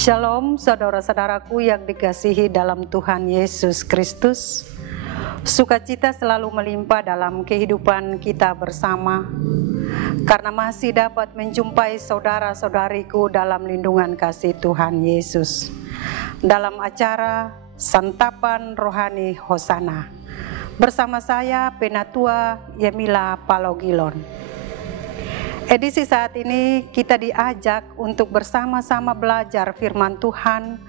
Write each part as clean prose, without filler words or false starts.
Shalom saudara-saudaraku yang dikasihi dalam Tuhan Yesus Kristus. Sukacita selalu melimpah dalam kehidupan kita bersama, karena masih dapat menjumpai saudara-saudariku dalam lindungan kasih Tuhan Yesus dalam acara Santapan Rohani Hosana bersama saya Penatua Yemila Palogilon. Edisi saat ini kita diajak untuk bersama-sama belajar firman Tuhan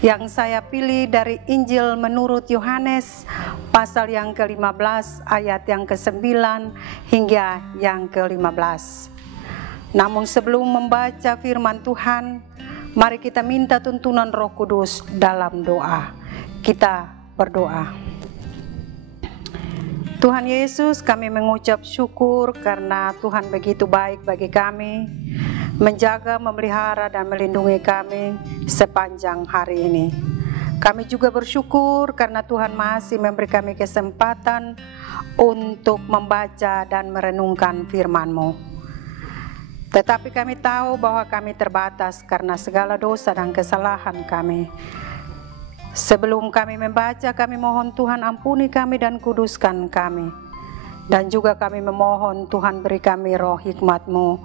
yang saya pilih dari Injil menurut Yohanes pasal yang ke-15 ayat yang ke-9 hingga yang ke-15. Namun sebelum membaca firman Tuhan, mari kita minta tuntunan Roh Kudus dalam doa. Kita berdoa. Tuhan Yesus, kami mengucap syukur karena Tuhan begitu baik bagi kami, menjaga, memelihara, dan melindungi kami sepanjang hari ini. Kami juga bersyukur karena Tuhan masih memberi kami kesempatan untuk membaca dan merenungkan firman-Mu. Tetapi kami tahu bahwa kami terbatas karena segala dosa dan kesalahan kami. Sebelum kami membaca, kami mohon Tuhan ampuni kami dan kuduskan kami. Dan juga kami memohon Tuhan beri kami roh hikmat-Mu,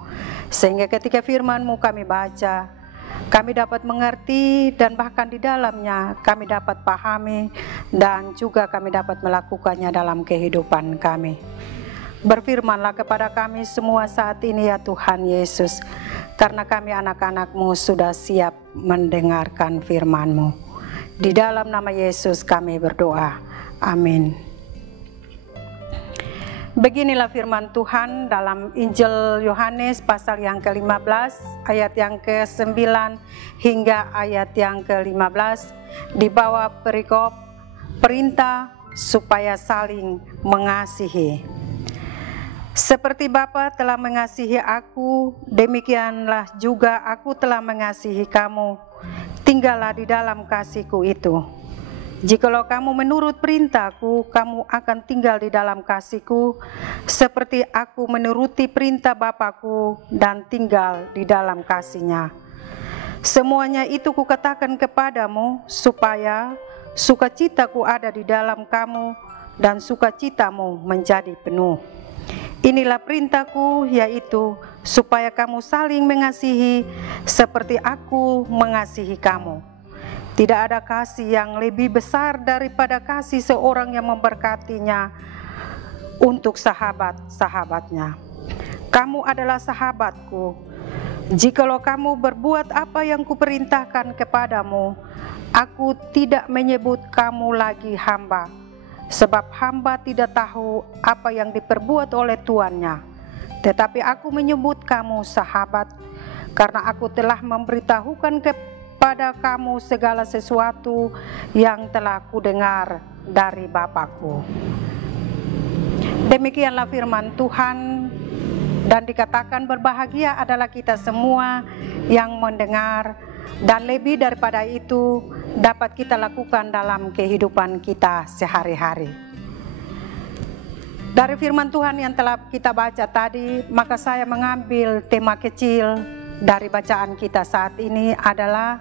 sehingga ketika firman-Mu kami baca, kami dapat mengerti dan bahkan di dalamnya kami dapat pahami dan juga kami dapat melakukannya dalam kehidupan kami. Berfirmanlah kepada kami semua saat ini ya Tuhan Yesus, karena kami anak-anak-Mu sudah siap mendengarkan firman-Mu. Di dalam nama Yesus kami berdoa. Amin. Beginilah firman Tuhan dalam Injil Yohanes pasal yang ke-15 ayat yang ke-9 hingga ayat yang ke-15 di bawah perikop perintah supaya saling mengasihi. Seperti Bapa telah mengasihi aku, demikianlah juga aku telah mengasihi kamu. Tinggallah di dalam kasih-Ku itu. Jikalau kamu menurut perintah-Ku, kamu akan tinggal di dalam kasih-Ku, seperti aku menuruti perintah Bapa-Ku dan tinggal di dalam kasih-Nya. Semuanya itu Kukatakan kepadamu, supaya sukacita-Ku ada di dalam kamu, dan sukacita-mu menjadi penuh. Inilah perintah-Ku, yaitu supaya kamu saling mengasihi seperti aku mengasihi kamu. Tidak ada kasih yang lebih besar daripada kasih seorang yang memberkatinya untuk sahabat-sahabatnya. Kamu adalah sahabat-Ku, jikalau kamu berbuat apa yang Kuperintahkan kepadamu. Aku tidak menyebut kamu lagi hamba, sebab hamba tidak tahu apa yang diperbuat oleh tuannya. Tetapi aku menyebut kamu sahabat, karena aku telah memberitahukan kepada kamu segala sesuatu yang telah kudengar dari Bapa-Ku. Demikianlah firman Tuhan, dan dikatakan berbahagia adalah kita semua yang mendengar, dan lebih daripada itu dapat kita lakukan dalam kehidupan kita sehari-hari. Dari firman Tuhan yang telah kita baca tadi, maka saya mengambil tema kecil dari bacaan kita saat ini adalah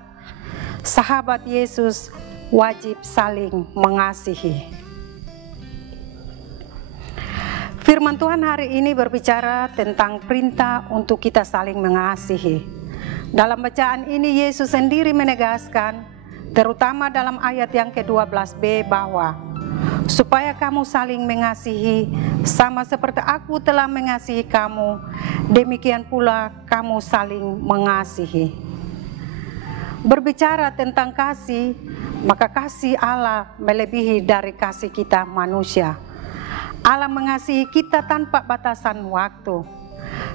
sahabat Yesus wajib saling mengasihi. Firman Tuhan hari ini berbicara tentang perintah untuk kita saling mengasihi. Dalam bacaan ini Yesus sendiri menegaskan, terutama dalam ayat yang ke-12b, bahwa supaya kamu saling mengasihi sama seperti aku telah mengasihi kamu, demikian pula kamu saling mengasihi. Berbicara tentang kasih, maka kasih Allah melebihi dari kasih kita manusia. Allah mengasihi kita tanpa batasan waktu,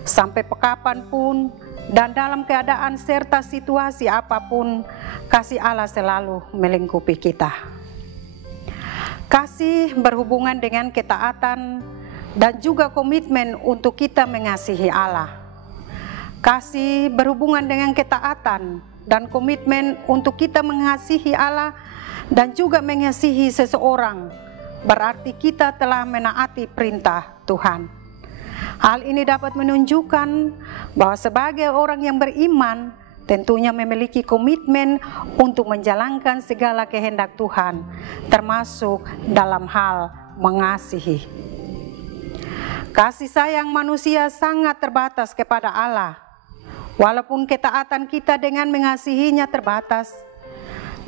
sampai kapanpun dan dalam keadaan serta situasi apapun, kasih Allah selalu melingkupi kita. Kasih berhubungan dengan ketaatan dan juga komitmen untuk kita mengasihi Allah. Kasih berhubungan dengan ketaatan dan komitmen untuk kita mengasihi Allah dan juga mengasihi seseorang, berarti kita telah menaati perintah Tuhan. Hal ini dapat menunjukkan bahwa sebagai orang yang beriman, tentunya memiliki komitmen untuk menjalankan segala kehendak Tuhan, termasuk dalam hal mengasihi. Kasih sayang manusia sangat terbatas kepada Allah, walaupun ketaatan kita dengan mengasihinya terbatas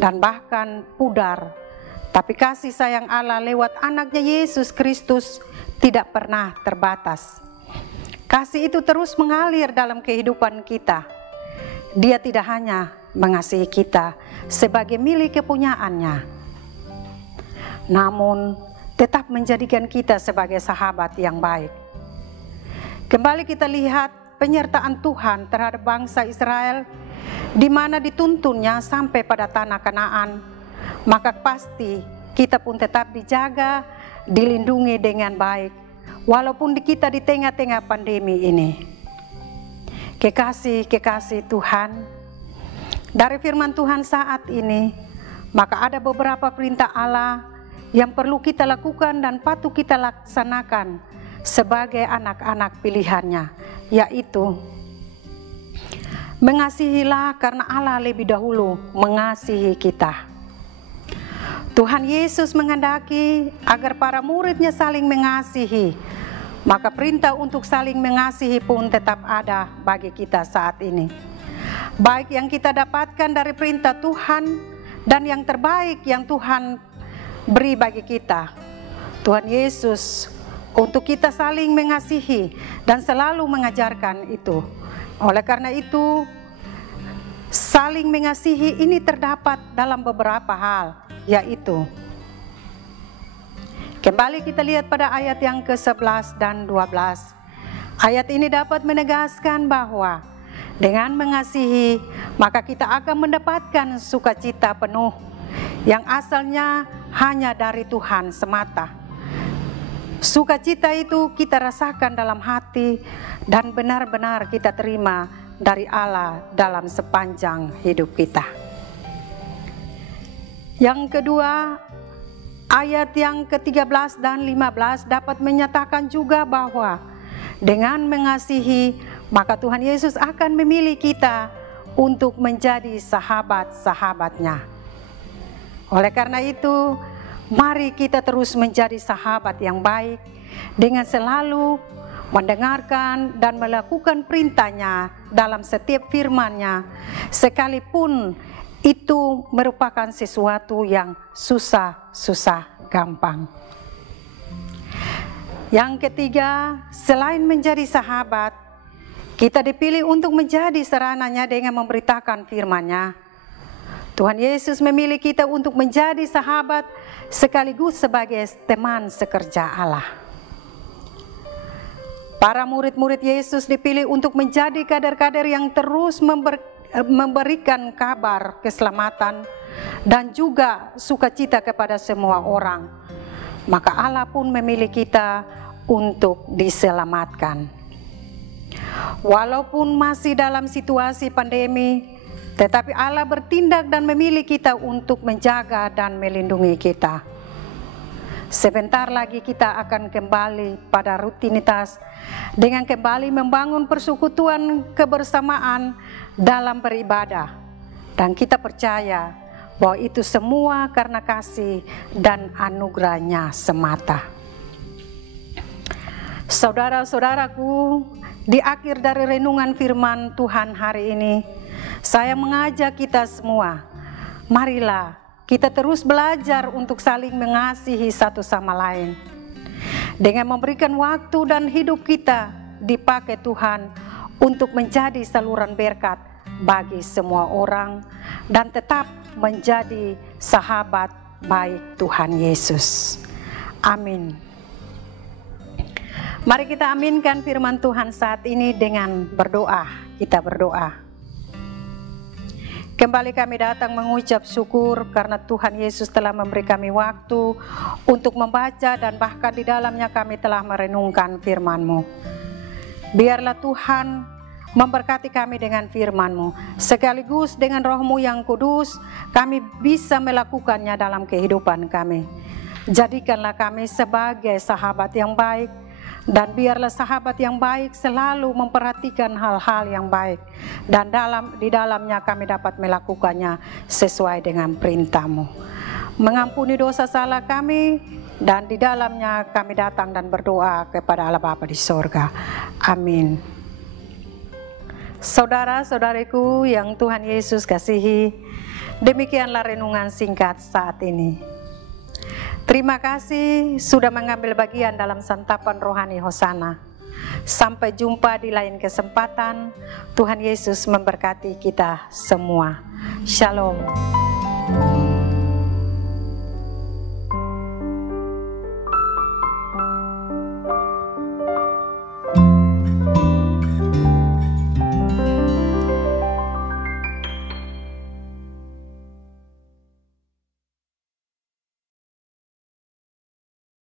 dan bahkan pudar. Tapi kasih sayang Allah lewat anaknya Yesus Kristus tidak pernah terbatas. Kasih itu terus mengalir dalam kehidupan kita. Dia tidak hanya mengasihi kita sebagai milik kepunyaannya, namun tetap menjadikan kita sebagai sahabat yang baik. Kembali kita lihat penyertaan Tuhan terhadap bangsa Israel, di mana dituntunnya sampai pada tanah Kanaan. Maka pasti kita pun tetap dijaga, dilindungi dengan baik, walaupun kita di tengah-tengah pandemi ini. Kekasih Tuhan, dari firman Tuhan saat ini, maka ada beberapa perintah Allah yang perlu kita lakukan dan patut kita laksanakan sebagai anak-anak pilihannya, yaitu mengasihilah karena Allah lebih dahulu mengasihi kita. Tuhan Yesus menghendaki agar para muridnya saling mengasihi, maka perintah untuk saling mengasihi pun tetap ada bagi kita saat ini. Baik yang kita dapatkan dari perintah Tuhan dan yang terbaik yang Tuhan beri bagi kita. Tuhan Yesus untuk kita saling mengasihi dan selalu mengajarkan itu. Oleh karena itu, saling mengasihi ini terdapat dalam beberapa hal, yaitu kembali kita lihat pada ayat yang ke-11 dan 12. Ayat ini dapat menegaskan bahwa dengan mengasihi maka kita akan mendapatkan sukacita penuh yang asalnya hanya dari Tuhan semata. Sukacita itu kita rasakan dalam hati dan benar-benar kita terima dari Allah dalam sepanjang hidup kita. Yang kedua, ayat yang ke-13 dan 15 dapat menyatakan juga bahwa dengan mengasihi maka Tuhan Yesus akan memilih kita untuk menjadi sahabat-sahabatnya. Oleh karena itu, mari kita terus menjadi sahabat yang baik dengan selalu mendengarkan dan melakukan perintahnya dalam setiap firman-Nya, sekalipun itu merupakan sesuatu yang susah gampang. Yang ketiga, selain menjadi sahabat, kita dipilih untuk menjadi serananya dengan memberitakan firman-Nya. Tuhan Yesus memilih kita untuk menjadi sahabat sekaligus sebagai teman sekerja Allah. Para murid-murid Yesus dipilih untuk menjadi kader-kader yang terus memberikan kabar keselamatan dan juga sukacita kepada semua orang. Maka Allah pun memilih kita untuk diselamatkan. Walaupun masih dalam situasi pandemi, tetapi Allah bertindak dan memilih kita untuk menjaga dan melindungi kita. Sebentar lagi kita akan kembali pada rutinitas dengan kembali membangun persekutuan kebersamaan dalam beribadah. Dan kita percaya bahwa itu semua karena kasih dan anugerah-Nya semata. Saudara-saudaraku, di akhir dari renungan firman Tuhan hari ini, saya mengajak kita semua, marilah kita terus belajar untuk saling mengasihi satu sama lain. Dengan memberikan waktu dan hidup kita dipakai Tuhan untuk menjadi saluran berkat bagi semua orang dan tetap menjadi sahabat baik Tuhan Yesus. Amin. Mari kita aminkan firman Tuhan saat ini dengan berdoa. Kita berdoa. Kembali kami datang mengucap syukur karena Tuhan Yesus telah memberi kami waktu untuk membaca dan bahkan di dalamnya kami telah merenungkan firman-Mu. Biarlah Tuhan memberkati kami dengan firman-Mu, sekaligus dengan Roh-Mu yang kudus kami bisa melakukannya dalam kehidupan kami. Jadikanlah kami sebagai sahabat yang baik, Dan biarlah sahabat yang baik selalu memperhatikan hal-hal yang baik, dan di dalamnya kami dapat melakukannya sesuai dengan perintah-Mu. Mengampuni dosa salah kami, dan di dalamnya kami datang dan berdoa kepada Allah Bapa di sorga. Amin. Saudara-saudariku yang Tuhan Yesus kasihi, demikianlah renungan singkat saat ini. Terima kasih sudah mengambil bagian dalam santapan rohani Hosana. Sampai jumpa di lain kesempatan. Tuhan Yesus memberkati kita semua. Shalom.